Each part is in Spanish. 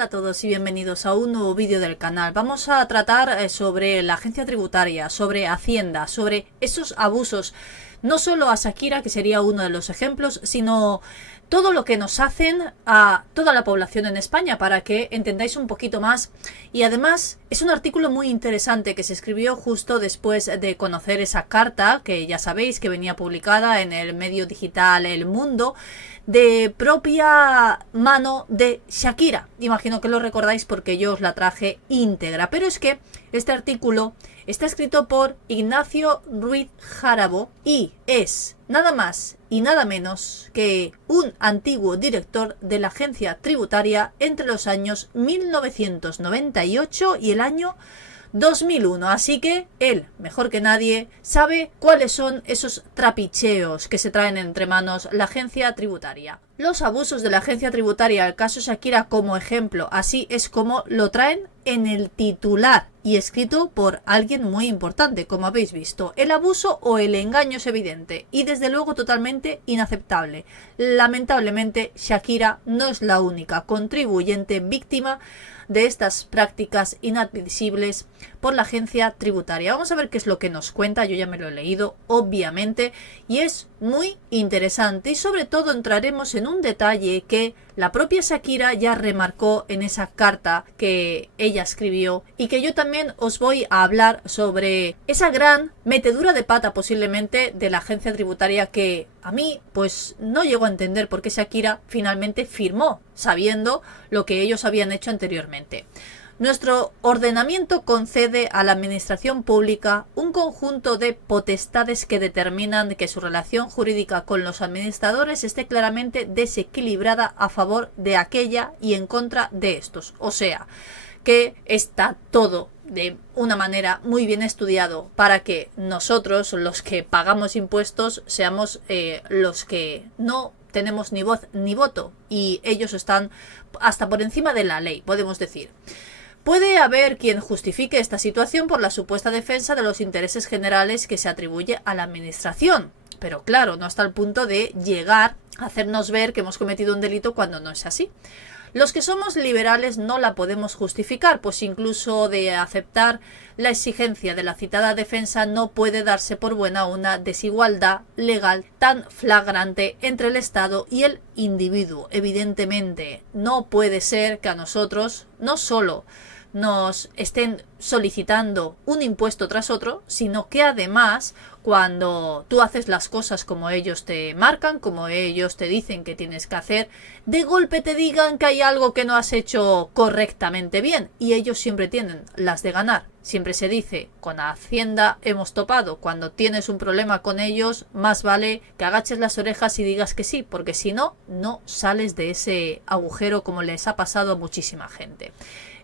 Hola a todos y bienvenidos a un nuevo vídeo del canal. Vamos a tratar sobre la agencia tributaria, sobre Hacienda, sobre esos abusos, no solo a Shakira, que sería uno de los ejemplos, sino todo lo que nos hacen a toda la población en España, para que entendáis un poquito más. Y además es un artículo muy interesante que se escribió justo después de conocer esa carta, que ya sabéis que venía publicada en el medio digital El Mundo, de propia mano de Shakira. Imagino que lo recordáis porque yo os la traje íntegra, pero es que este artículo está escrito por Ignacio Ruiz Jarabo y es nada más y nada menos que un antiguo director de la agencia tributaria entre los años 1998 y el año 2001, así que él, mejor que nadie, sabe cuáles son esos trapicheos que se traen entre manos la agencia tributaria. Los abusos de la agencia tributaria, el caso Shakira como ejemplo, así es como lo traen en el titular y escrito por alguien muy importante, como habéis visto. El abuso o el engaño es evidente y desde luego totalmente inaceptable. Lamentablemente, Shakira no es la única contribuyente víctima de estas prácticas inadmisibles por la agencia tributaria. Vamos a ver qué es lo que nos cuenta. Yo ya me lo he leído, obviamente, y es muy interesante, y sobre todo entraremos en un detalle que la propia Shakira ya remarcó en esa carta que ella escribió, y que yo también os voy a hablar sobre esa gran metedura de pata posiblemente de la agencia tributaria, que a mí pues no llego a entender por qué Shakira finalmente firmó sabiendo lo que ellos habían hecho anteriormente. Nuestro ordenamiento concede a la administración pública un conjunto de potestades que determinan que su relación jurídica con los administradores esté claramente desequilibrada a favor de aquella y en contra de estos. O sea, que está todo de una manera muy bien estudiado para que nosotros, los que pagamos impuestos, seamos los que no tenemos ni voz ni voto, y ellos están hasta por encima de la ley, podemos decir. Puede haber quien justifique esta situación por la supuesta defensa de los intereses generales que se atribuye a la administración, pero claro, no hasta el punto de llegar a hacernos ver que hemos cometido un delito cuando no es así. Los que somos liberales no la podemos justificar, pues incluso de aceptar la exigencia de la citada defensa no puede darse por buena una desigualdad legal tan flagrante entre el Estado y el individuo. Evidentemente, no puede ser que a nosotros no solo nos estén solicitando un impuesto tras otro, sino que además, cuando tú haces las cosas como ellos te marcan, como ellos te dicen que tienes que hacer, de golpe te digan que hay algo que no has hecho correctamente bien, y ellos siempre tienen las de ganar. Siempre se dice, con Hacienda hemos topado. Cuando tienes un problema con ellos, más vale que agaches las orejas y digas que sí, porque si no, no sales de ese agujero, como les ha pasado a muchísima gente.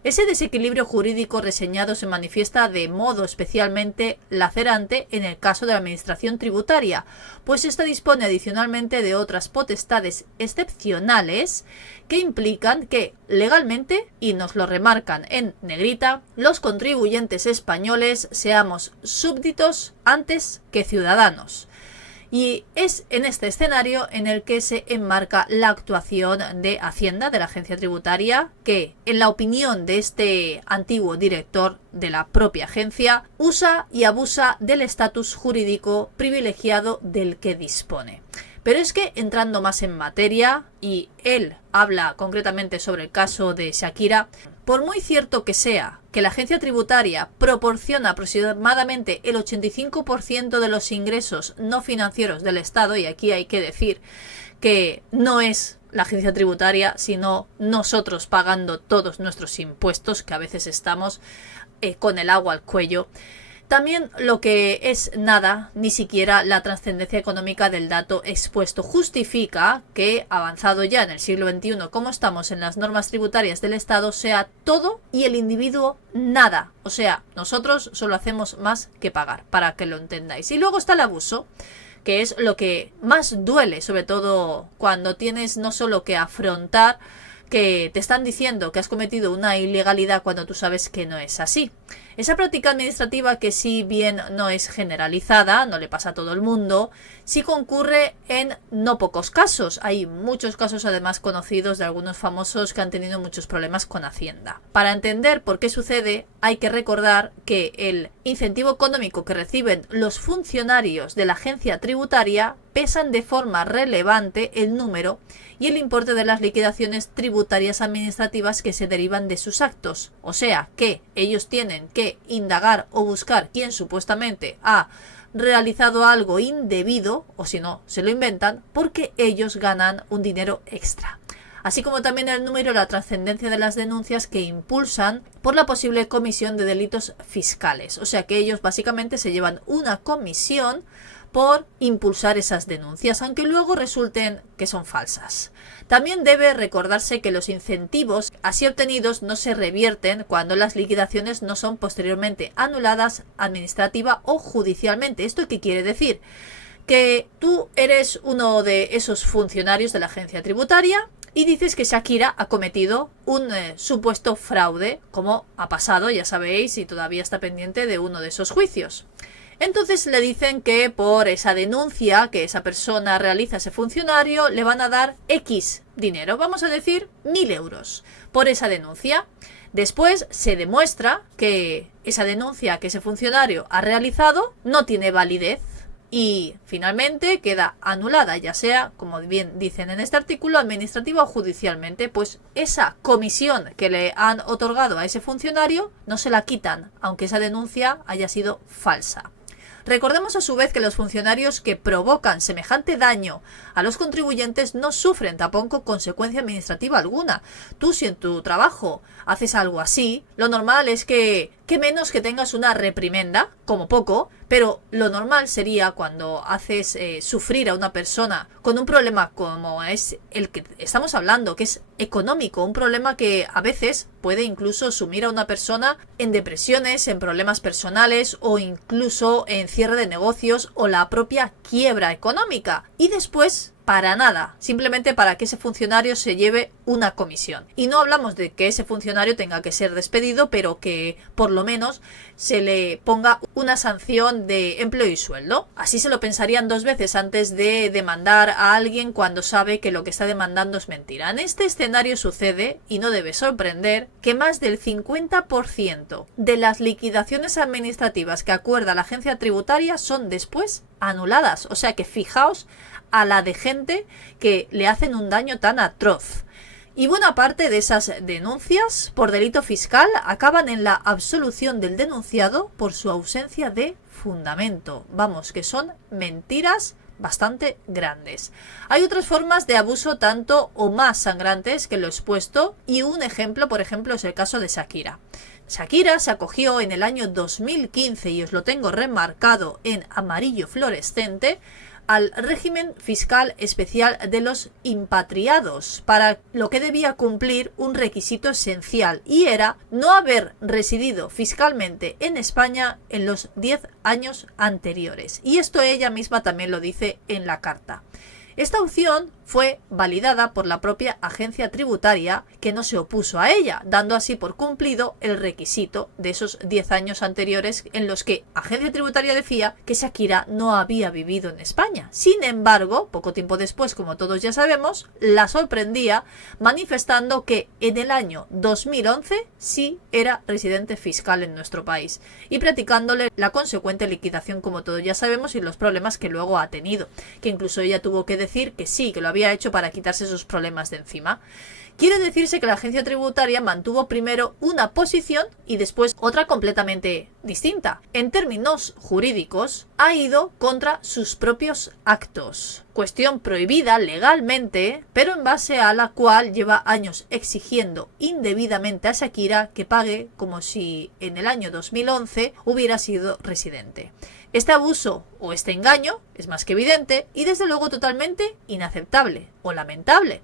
Ese desequilibrio jurídico reseñado se manifiesta de modo especialmente lacerante en el caso de la administración tributaria, pues ésta dispone adicionalmente de otras potestades excepcionales que implican que legalmente, y nos lo remarcan en negrita, los contribuyentes españoles seamos súbditos antes que ciudadanos. Y es en este escenario en el que se enmarca la actuación de Hacienda, de la agencia tributaria, que, en la opinión de este antiguo director de la propia agencia, usa y abusa del estatus jurídico privilegiado del que dispone. Pero es que, entrando más en materia, y él habla concretamente sobre el caso de Shakira, por muy cierto que sea que la agencia tributaria proporciona aproximadamente el 85% de los ingresos no financieros del Estado, y aquí hay que decir que no es la agencia tributaria, sino nosotros pagando todos nuestros impuestos, que a veces estamos con el agua al cuello. También lo que es nada, ni siquiera la trascendencia económica del dato expuesto, justifica que, avanzado ya en el siglo XXI, como estamos en las normas tributarias del Estado, sea todo y el individuo nada. O sea, nosotros solo hacemos más que pagar, para que lo entendáis. Y luego está el abuso, que es lo que más duele, sobre todo cuando tienes no solo que afrontar que te están diciendo que has cometido una ilegalidad cuando tú sabes que no es así. Esa práctica administrativa, que si bien no es generalizada, no le pasa a todo el mundo, sí concurre en no pocos casos. Hay muchos casos además conocidos de algunos famosos que han tenido muchos problemas con Hacienda. Para entender por qué sucede, hay que recordar que el incentivo económico que reciben los funcionarios de la agencia tributaria pesan de forma relevante el número y el importe de las liquidaciones tributarias administrativas que se derivan de sus actos. O sea que ellos tienen que indagar o buscar quién supuestamente ha realizado algo indebido, o si no, se lo inventan, porque ellos ganan un dinero extra. Así como también el número y la trascendencia de las denuncias que impulsan por la posible comisión de delitos fiscales. O sea que ellos básicamente se llevan una comisión por impulsar esas denuncias, aunque luego resulten que son falsas. También debe recordarse que los incentivos así obtenidos no se revierten cuando las liquidaciones no son posteriormente anuladas administrativa o judicialmente. ¿Esto qué quiere decir? Que tú eres uno de esos funcionarios de la agencia tributaria y dices que Shakira ha cometido un supuesto fraude, como ha pasado, ya sabéis, y todavía está pendiente de uno de esos juicios. Entonces le dicen que por esa denuncia que esa persona realiza a ese funcionario le van a dar X dinero, vamos a decir 1.000 euros por esa denuncia. Después se demuestra que esa denuncia que ese funcionario ha realizado no tiene validez y finalmente queda anulada, ya sea, como bien dicen en este artículo, administrativa o judicialmente. Pues esa comisión que le han otorgado a ese funcionario no se la quitan, aunque esa denuncia haya sido falsa. Recordemos a su vez que los funcionarios que provocan semejante daño a los contribuyentes no sufren tampoco consecuencia administrativa alguna. Tú, si en tu trabajo haces algo así, lo normal es que menos que tengas una reprimenda, como poco, pero lo normal sería cuando haces sufrir a una persona con un problema como es el que estamos hablando, que es económico, un problema que a veces puede incluso sumir a una persona en depresiones, en problemas personales o incluso en cierre de negocios o la propia quiebra económica. Y después, para nada, simplemente para que ese funcionario se lleve una comisión. Y no hablamos de que ese funcionario tenga que ser despedido, pero que por lo menos se le ponga una sanción de empleo y sueldo. Así se lo pensarían dos veces antes de demandar a alguien cuando sabe que lo que está demandando es mentira. En este escenario sucede, y no debe sorprender, que más del 50% de las liquidaciones administrativas que acuerda la agencia tributaria son después anuladas. O sea que fijaos a la de gente que le hacen un daño tan atroz. Y buena parte de esas denuncias por delito fiscal acaban en la absolución del denunciado por su ausencia de fundamento. Vamos, que son mentiras bastante grandes. Hay otras formas de abuso tanto o más sangrantes que lo expuesto, y un ejemplo, por ejemplo, es el caso de Shakira. Shakira se acogió en el año 2015, y os lo tengo remarcado en amarillo fluorescente, al régimen fiscal especial de los impatriados, para lo que debía cumplir un requisito esencial, y era no haber residido fiscalmente en España en los 10 años anteriores. Y esto ella misma también lo dice en la carta. Esta opción fue validada por la propia agencia tributaria, que no se opuso a ella, dando así por cumplido el requisito de esos 10 años anteriores en los que agencia tributaria decía que Shakira no había vivido en España. Sin embargo, poco tiempo después, como todos ya sabemos, la sorprendía manifestando que en el año 2011 sí era residente fiscal en nuestro país y practicándole la consecuente liquidación, como todos ya sabemos, y los problemas que luego ha tenido, que incluso ella tuvo que decir que sí, que lo había hecho para quitarse esos problemas de encima. Quiere decirse que la agencia tributaria mantuvo primero una posición y después otra completamente distinta. En términos jurídicos, ha ido contra sus propios actos. Cuestión prohibida legalmente, pero en base a la cual lleva años exigiendo indebidamente a Shakira que pague como si en el año 2011 hubiera sido residente. Este abuso o este engaño es más que evidente y desde luego totalmente inaceptable o lamentable.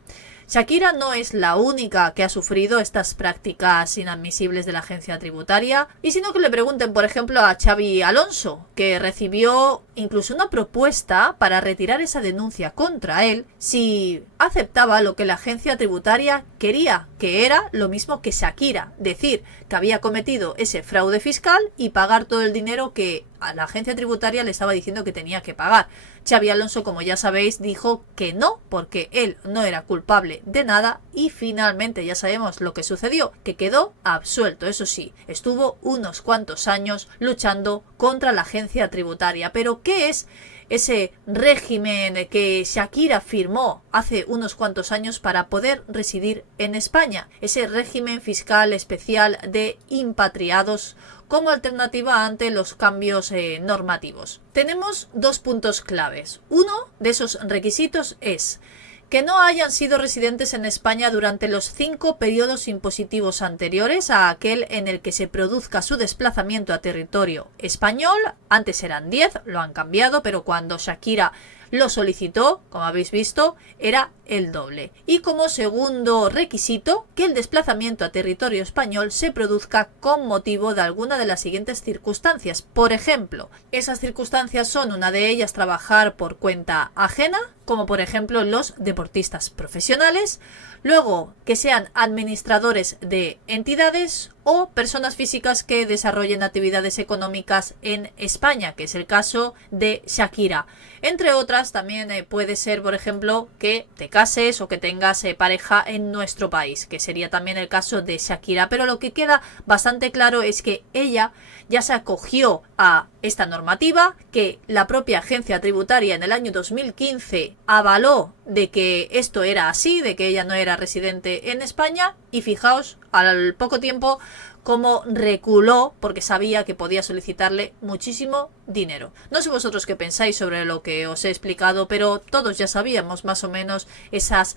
Shakira no es la única que ha sufrido estas prácticas inadmisibles de la agencia tributaria, y sino que le pregunten, por ejemplo, a Xabi Alonso, que recibió incluso una propuesta para retirar esa denuncia contra él si aceptaba lo que la agencia tributaria quería, que era lo mismo que Shakira, decir que había cometido ese fraude fiscal y pagar todo el dinero que a la agencia tributaria le estaba diciendo que tenía que pagar. Xabi Alonso, como ya sabéis, dijo que no, porque él no era culpable de nada, y finalmente ya sabemos lo que sucedió, que quedó absuelto. Eso sí, estuvo unos cuantos años luchando contra la agencia tributaria. Pero ¿qué es ese régimen que Shakira firmó hace unos cuantos años para poder residir en España? Ese régimen fiscal especial de impatriados como alternativa ante los cambios normativos. Tenemos dos puntos claves. Uno de esos requisitos es que no hayan sido residentes en España durante los 5 periodos impositivos anteriores a aquel en el que se produzca su desplazamiento a territorio español. Antes eran 10, lo han cambiado, pero cuando Shakira lo solicitó, como habéis visto, era el doble. Y como segundo requisito, que el desplazamiento a territorio español se produzca con motivo de alguna de las siguientes circunstancias. Por ejemplo, esas circunstancias son, una de ellas, trabajar por cuenta ajena, como por ejemplo los deportistas profesionales. Luego, que sean administradores de entidades o personas físicas que desarrollen actividades económicas en España, que es el caso de Shakira. Entre otras, también puede ser, por ejemplo, que te cases o que tengas pareja en nuestro país, que sería también el caso de Shakira. Pero lo que queda bastante claro es que ella ya se acogió a esta normativa, que la propia agencia tributaria en el año 2015 avaló de que esto era así, de que ella no era residente en España, y fijaos, al poco tiempo, cómo reculó porque sabía que podía solicitarle muchísimo dinero. No sé vosotros qué pensáis sobre lo que os he explicado, pero todos ya sabíamos más o menos esas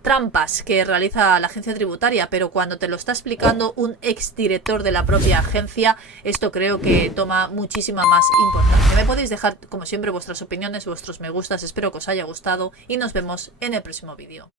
trampas que realiza la agencia tributaria, pero cuando te lo está explicando un exdirector de la propia agencia, esto creo que toma muchísima más importancia. Me podéis dejar, como siempre, vuestras opiniones, vuestros me gustas, espero que os haya gustado y nos vemos en el próximo vídeo.